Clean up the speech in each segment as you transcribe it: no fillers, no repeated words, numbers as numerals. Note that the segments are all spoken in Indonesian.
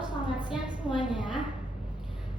selamat siang semuanya.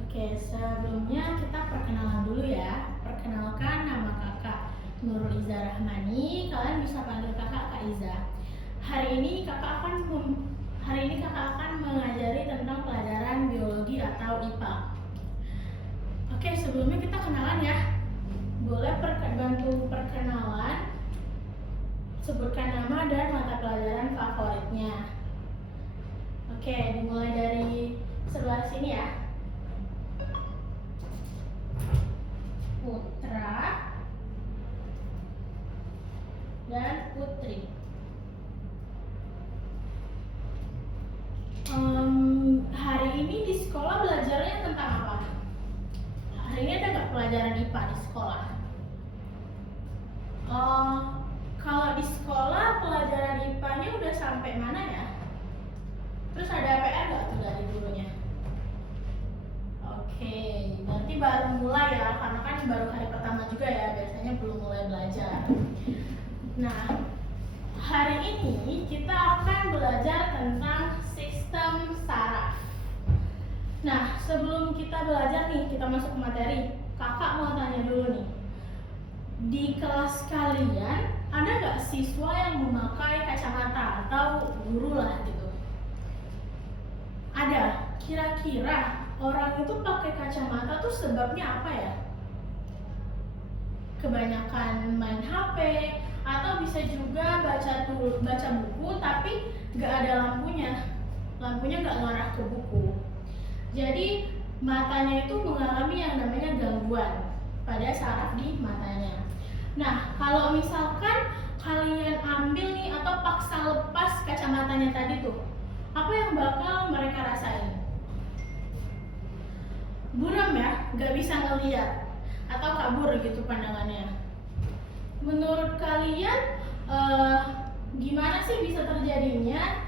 Oke, sebelumnya kita perkenalan dulu ya. Perkenalkan, nama kakak Nurul Iza Rahmani. Kalian bisa panggil kakak Kak Iza. Hari ini kakak akan mengajari tentang pelajaran biologi atau IPA. Oke, sebelumnya kita kenalan ya. Boleh bantu perkenalan, sebutkan nama dan mata pelajaran favoritnya. Oke, dimulai dari sebelah sini ya. Putra dan Putri. Hari ini di sekolah belajarnya tentang apa? Hari ini ada nggak pelajaran IPA di sekolah? Kalau di sekolah pelajaran IPA-nya udah sampai mana ya? Terus ada PR nggak tuh dari gurunya? Oke, nanti baru mulai ya, karena kan baru hari pertama juga ya, biasanya belum mulai belajar. Nah, hari ini kita akan belajar tentang sistem saraf. Nah, sebelum kita belajar nih, kita masuk ke materi. Kakak mau tanya dulu nih, di kelas kalian ada nggak siswa yang memakai kacamata atau guru lah gitu? Ada. Kira-kira orang itu pakai kacamata tuh sebabnya apa ya? Kebanyakan main HP, atau bisa juga baca buku tapi nggak ada lampunya nggak ngarah ke buku. Jadi matanya itu mengalami yang namanya gangguan pada saraf di matanya. Nah, kalau misalkan kalian ambil nih atau paksa lepas kacamatanya tadi tuh, apa yang bakal mereka rasain? Buram ya, nggak bisa ngeliat atau kabur gitu pandangannya. Menurut kalian gimana sih bisa terjadinya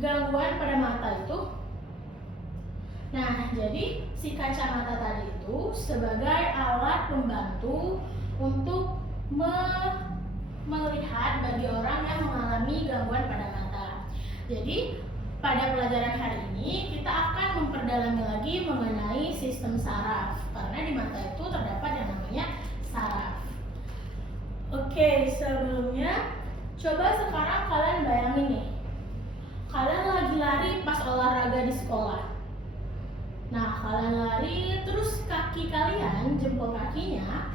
gangguan pada mata itu? Nah, jadi si kacamata tadi itu sebagai alat pembantu untuk melihat bagi orang yang mengalami gangguan pada mata. Jadi pada pelajaran hari ini kita akan memperdalami lagi mengenai sistem saraf, karena di mata itu terdapat yang namanya saraf. Oke, sebelumnya coba sekarang kalian bayangin nih, kalian lagi lari pas olahraga di sekolah. Nah, kalian lari terus kaki kalian, jempol kakinya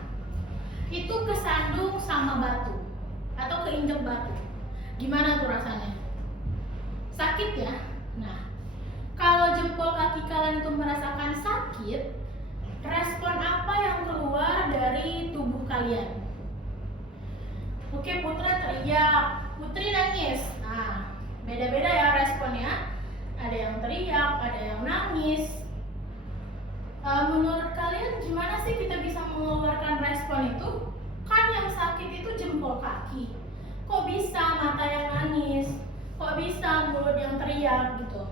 itu kesandung sama batu atau keinjek batu. Gimana tuh rasanya? Sakit ya? Nah, kalau jempol kaki kalian itu merasakan sakit, respon apa yang keluar dari tubuh kalian? Oke, Putra teriak, Putri nangis. Nah, beda-beda ya responnya. Ada yang teriak, ada yang nangis. Menurut kalian gimana sih kita bisa mengeluarkan respon itu? Kan yang sakit itu jempol kaki. Kok bisa mata yang nangis? Kok bisa mulut yang teriak gitu?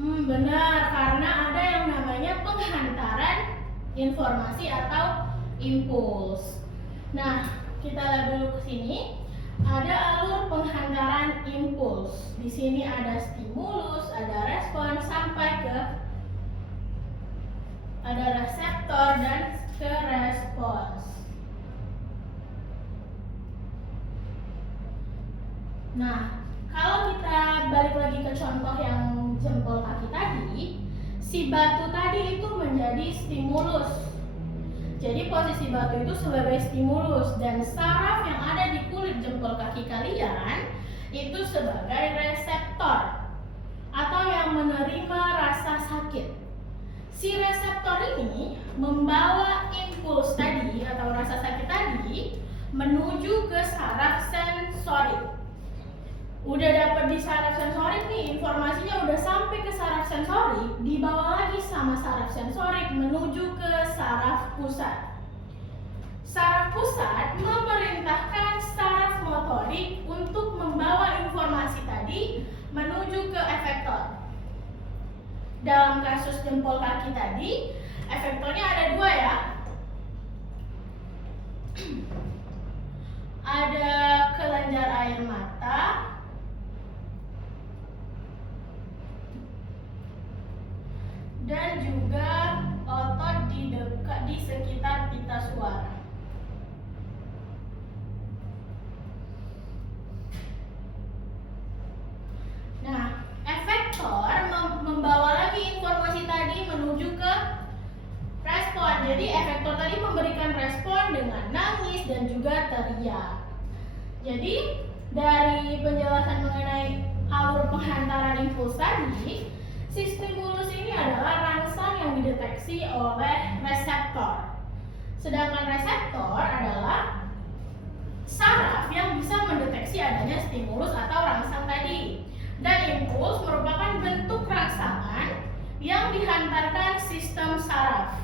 Benar, karena ada yang namanya penghantaran informasi atau impuls. Nah, kita lihat dulu ke sini. Ada alur penghantaran impuls. Di sini ada stimulus, ada respon sampai ke ada reseptor dan ke respons. Nah, kalau kita balik lagi ke contoh yang jempol kaki tadi, si batu tadi itu menjadi stimulus. Jadi posisi batu itu sebagai stimulus dan saraf yang ada di kulit jempol kaki kalian itu sebagai reseptor atau yang menerima rasa sakit. Si reseptor ini membawa impuls tadi atau rasa sakit tadi menuju ke saraf sensorik. Udah dapat di saraf sensorik nih, informasinya udah sampai ke saraf sensorik, dibawa lagi sama saraf sensorik menuju ke saraf pusat. Saraf pusat memerintahkan saraf motorik untuk membawa informasi tadi menuju ke efektor. Dalam kasus jempol kaki tadi, efektornya ada dua ya. Ada kelenjar air mata respon. Jadi efektor tadi memberikan respon dengan nangis dan juga teriak. Jadi dari penjelasan mengenai alur penghantaran impuls tadi, si stimulus ini adalah rangsang yang dideteksi oleh reseptor. Sedangkan reseptor adalah saraf yang bisa mendeteksi adanya stimulus atau rangsang tadi. Dan impuls merupakan bentuk rangsangan yang dihantarkan sistem saraf.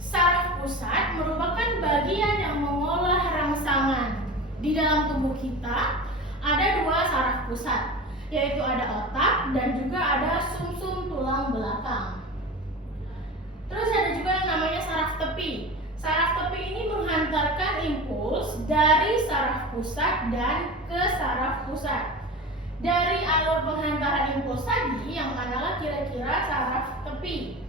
Saraf pusat merupakan bagian yang mengolah rangsangan. Di dalam tubuh kita ada dua saraf pusat, yaitu ada otak dan juga ada sumsum tulang belakang. Terus ada juga yang namanya saraf tepi. Saraf tepi ini menghantarkan impuls dari saraf pusat dan ke saraf pusat. Dari alur penghantaran impuls tadi, yang manalah kira-kira saraf tepi?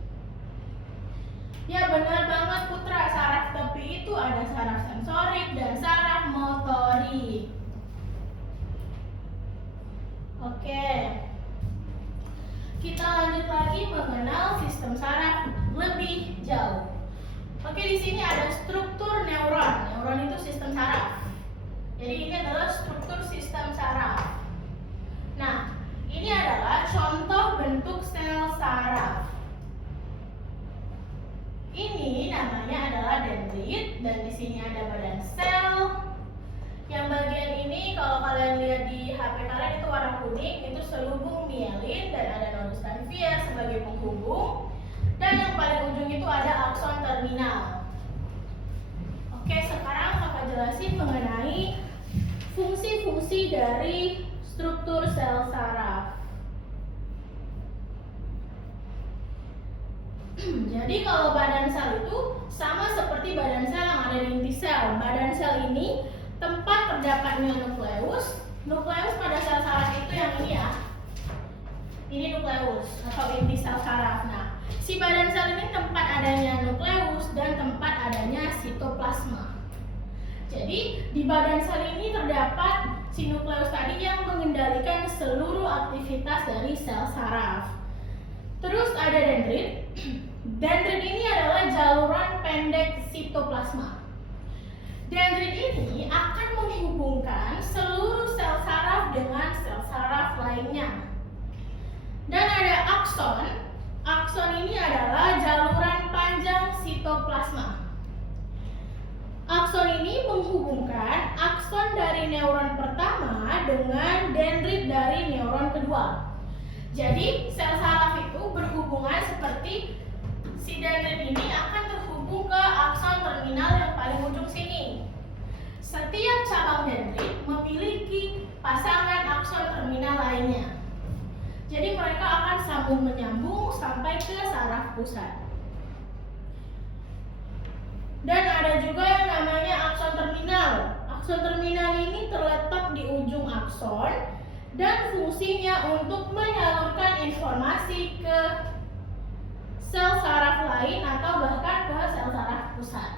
Ya benar banget Putra, saraf tepi itu ada saraf sensorik dan saraf motorik. Oke, kita lanjut lagi mengenal sistem saraf lebih jauh. Oke, di sini ada struktur neuron. Neuron itu sistem saraf. Jadi ini adalah struktur sistem saraf. Nah, ini adalah contoh bentuk sel saraf. Ini namanya adalah dendrit dan di sini ada badan sel. Yang bagian ini kalau kalian lihat di HP kalian itu warna kuning, itu selubung mielin dan ada nodus ranvier sebagai penghubung. Dan yang paling ujung itu ada akson terminal. Oke, sekarang kakak jelasin mengenai fungsi-fungsi dari struktur sel saraf. Jadi kalau badan sel itu sama seperti badan sel yang ada di inti sel. Badan sel ini tempat terdapatnya nukleus. Nukleus pada sel saraf itu yang ini ya. Ini nukleus atau inti sel saraf. Nah, si badan sel ini tempat adanya nukleus dan tempat adanya sitoplasma. Jadi di badan sel ini terdapat si nukleus tadi yang mengendalikan seluruh aktivitas dari sel saraf. Terus ada dendrit. Dendrit ini adalah jaluran pendek sitoplasma. Dendrit ini akan menghubungkan seluruh sel saraf dengan sel saraf lainnya. Dan ada akson. Akson ini adalah jaluran panjang sitoplasma. Akson ini menghubungkan akson dari neuron pertama dengan dendrit dari neuron kedua. Jadi sel saraf itu berhubungan seperti si dendrit ini akan terhubung ke akson terminal yang paling ujung sini. Setiap cabang dendrit memiliki pasangan akson terminal lainnya. Jadi mereka akan sambung menyambung sampai ke saraf pusat. Dan ada juga yang namanya akson terminal. Akson terminal ini terletak di ujung akson dan fungsinya untuk menyalurkan informasi ke sel saraf lain atau bahkan ke sel saraf pusat.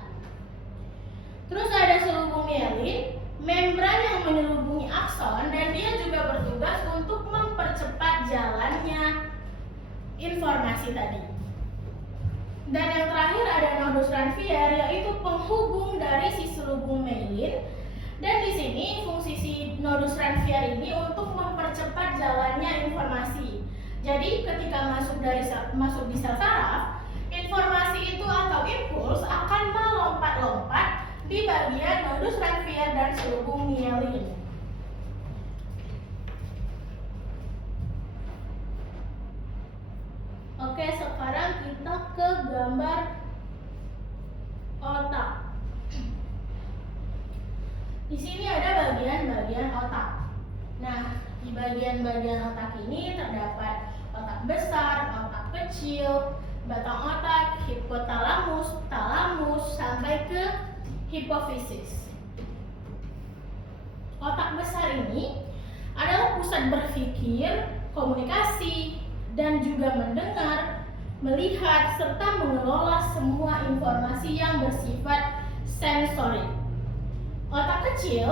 Terus ada selubung mielin, membran yang menyelubungi akson, dan dia juga bertugas untuk mempercepat jalannya informasi tadi. Dan yang terakhir ada nodus ranvier, yaitu penghubung dari si selubung mielin. Dan di sini fungsi si nodus ranvier ini untuk mempercepat jalannya informasi. Jadi ketika masuk di sel saraf, informasi itu atau impuls akan melompat-lompat di bagian nodus ranvier dan selubung mielin. Oke, sekarang kita ke gambar otak. Di sini ada bagian-bagian otak. Nah, di bagian-bagian otak ini terdapat otak besar, otak kecil, batang otak, hipotalamus, talamus, sampai ke hipofisis. Otak besar ini adalah pusat berpikir, komunikasi, dan juga mendengar, melihat, serta mengelola semua informasi yang bersifat sensorik. Otak kecil,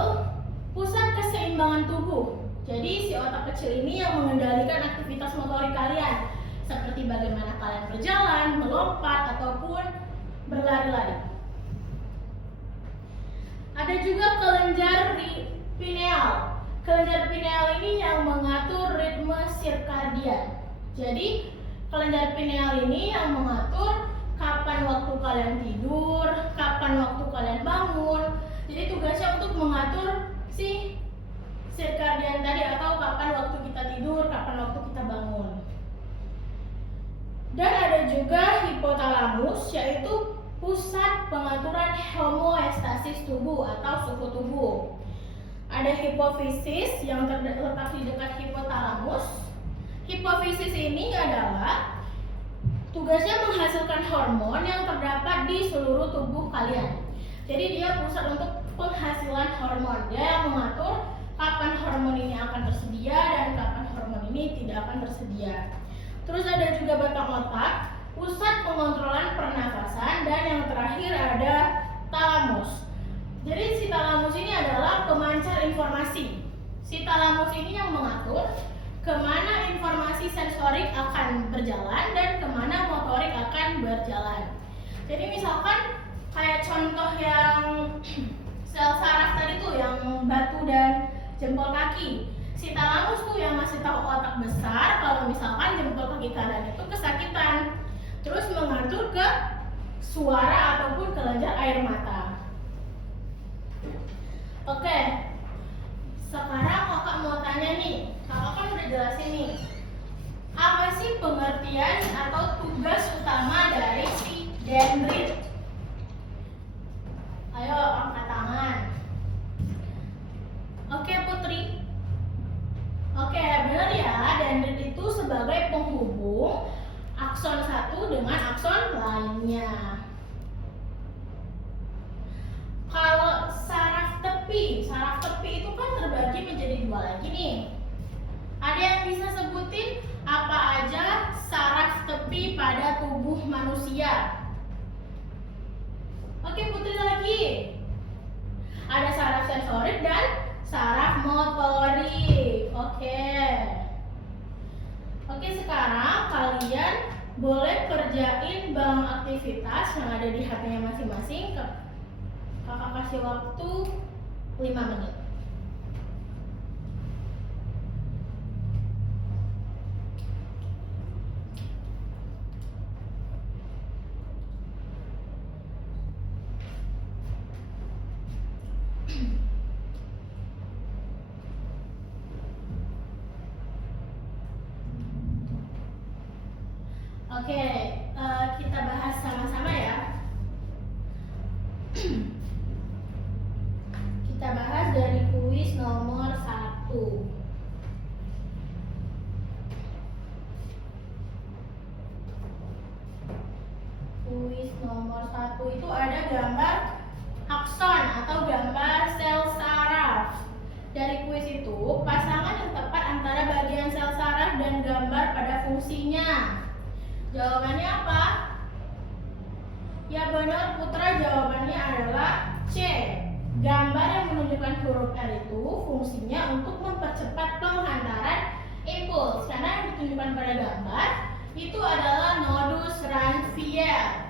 pusat keseimbangan tubuh. Jadi si otak kecil ini yang mengendalikan aktivitas motorik kalian, seperti bagaimana kalian berjalan, melompat, ataupun berlari-lari. Ada juga kelenjar pineal. Kelenjar pineal ini yang mengatur ritme sirkadian. Jadi kelenjar pineal ini yang mengatur kapan waktu kalian tidur, kapan waktu kalian bangun. Jadi tugasnya untuk mengatur si sirkadian tadi, atau kapan waktu kita tidur, kapan waktu kita bangun. Dan ada juga hipotalamus, yaitu pusat pengaturan homeostasis tubuh atau suhu tubuh. Ada hipofisis yang terletak di dekat hipotalamus. Hipofisis ini adalah tugasnya menghasilkan hormon yang terdapat di seluruh tubuh kalian. Jadi dia pusat untuk penghasilan hormon. Dia yang mengatur kapan hormon ini akan tersedia dan kapan hormon ini tidak akan tersedia. Terus ada juga batang otak, pusat pengontrolan pernafasan, dan yang terakhir ada talamus. Jadi si talamus ini adalah pemancar informasi. Si talamus ini yang mengatur kemana informasi sensorik akan berjalan dan kemana motorik akan berjalan. Jadi misalkan kayak contoh yang sel saraf tadi tuh, yang batu dan jempol kaki. Si talamus tuh yang masih tahu otak besar kalau misalkan jempol kaki kanan itu kesakitan. Terus mengatur ke suara ataupun kelenjar air mata. Oke, sekarang kakak mau tanya nih, kakak kan udah jelasin nih, apa sih pengertian atau tugas utama dari si dendrit? Ayo angkat tangan. Oke Putri. Oke, benar ya, dendrit itu sebagai penghubung akson satu dengan akson lainnya. Kalau saraf tepi itu kan terbagi menjadi dua lagi nih. Ada yang bisa sebutin apa aja saraf tepi pada tubuh manusia? Oke, Putri lagi. Ada saraf sensorik dan saraf motorik. Oke, sekarang kalian boleh kerjain bank aktivitas yang ada di HP-nya masing-masing. Kakak kasih waktu 5 menit. Oke, kita bahas sama-sama ya. Kita bahas dari kuis nomor 1. Kuis nomor 1 itu ada gambar akson atau gambar sel saraf. Dari kuis itu, pasangan yang tepat antara bagian sel saraf dan gambar pada fungsinya. Jawabannya apa? Ya benar Putra, jawabannya adalah C. Gambar yang menunjukkan huruf R itu fungsinya untuk mempercepat penghantaran impuls. Karena yang ditunjukkan pada gambar itu adalah nodus Ranvier.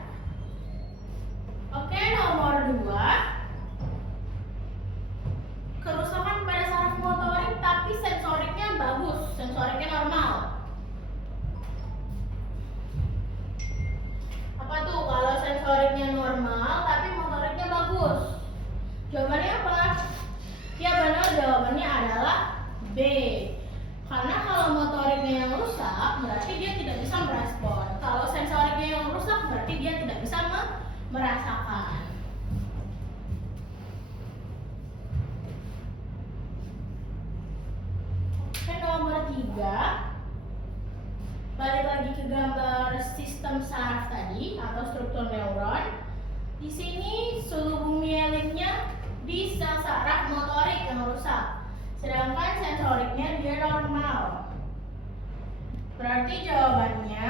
Oke, nomor 2. Kerusakan pada saraf motorik tapi sensoriknya bagus, sensoriknya normal. Apa tuh kalau sensoriknya normal tapi motoriknya bagus? Jawabannya apa? Ya benar, jawabannya adalah B. Karena kalau motoriknya yang rusak berarti dia tidak bisa merespon. Kalau sensoriknya yang rusak berarti dia tidak bisa merasakan. Oke, nomor 3. Balik lagi ke gambar sistem saraf tadi atau struktur neuron. Di sini sulung mielinnya di sel saraf motorik yang rusak, sedangkan sensoriknya dia normal. Berarti jawabannya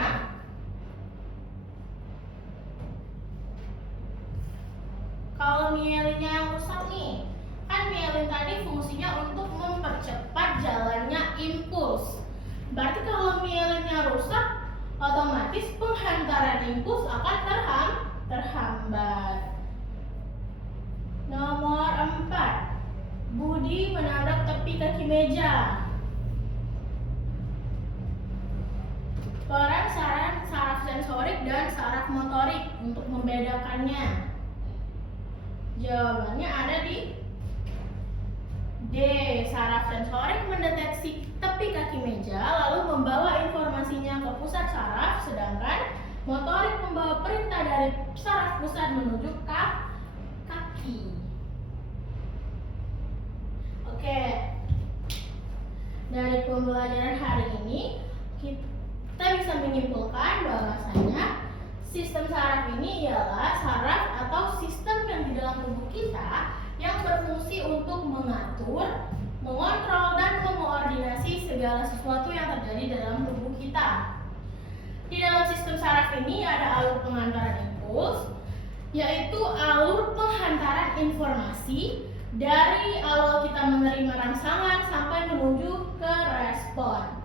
kalau mielinnya yang rusak nih, kan mielin tadi fungsinya untuk mempercepat jalannya impuls. Berarti kalau mielinnya rusak, otomatis penghantaran impuls akan terhambat. Nomor 4, Budi menabrak tepi kaki meja. Peran saraf sensorik dan saraf motorik untuk membedakannya. Jawabannya ada di D. Saraf sensorik mendeteksi tepi kaki meja lalu membawa informasinya ke pusat saraf, sedangkan motorik membawa perintah dari saraf pusat menuju ke kaki. Oke. Dari pembelajaran hari ini kita bisa menyimpulkan bahwasanya sistem saraf ini ialah saraf atau sistem yang di dalam tubuh kita yang berfungsi untuk mengatur, mengontrol, dan mengoordinasi segala sesuatu yang terjadi dalam tubuh kita. Di dalam sistem saraf ini ada alur pengantaran impuls, yaitu alur penghantaran informasi dari awal kita menerima rangsangan sampai menuju ke respon.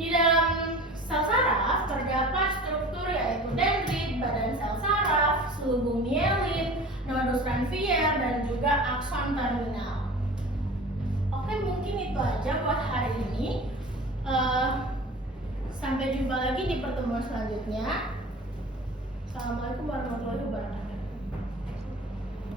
Di dalam sel saraf terdapat struktur yaitu dendrit, badan sel saraf, selubung mielin, nodus ranvier, dan juga akson terminal. Oke, mungkin itu aja buat hari ini. Sampai jumpa lagi di pertemuan selanjutnya. Assalamualaikum warahmatullahi wabarakatuh.